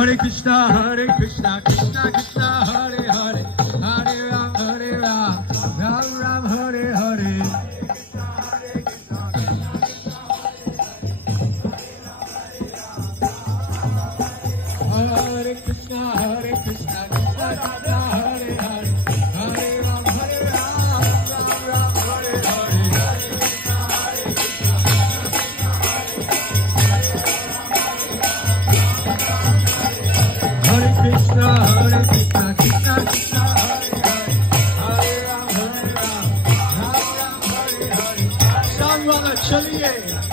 Hare Krishna, Krishna Krishna, Hare Hare, Hare Ram, Ram Ram, Hare Hare. Hare Krishna, Krishna Krishna, Hare Hare, Hare Ram, Ram Ram, Hare Hare. Krishna, Krishna Krishna, Hare Hare, Hare Ram, Ram Ram, Hare Hare. Sangwala chaliye.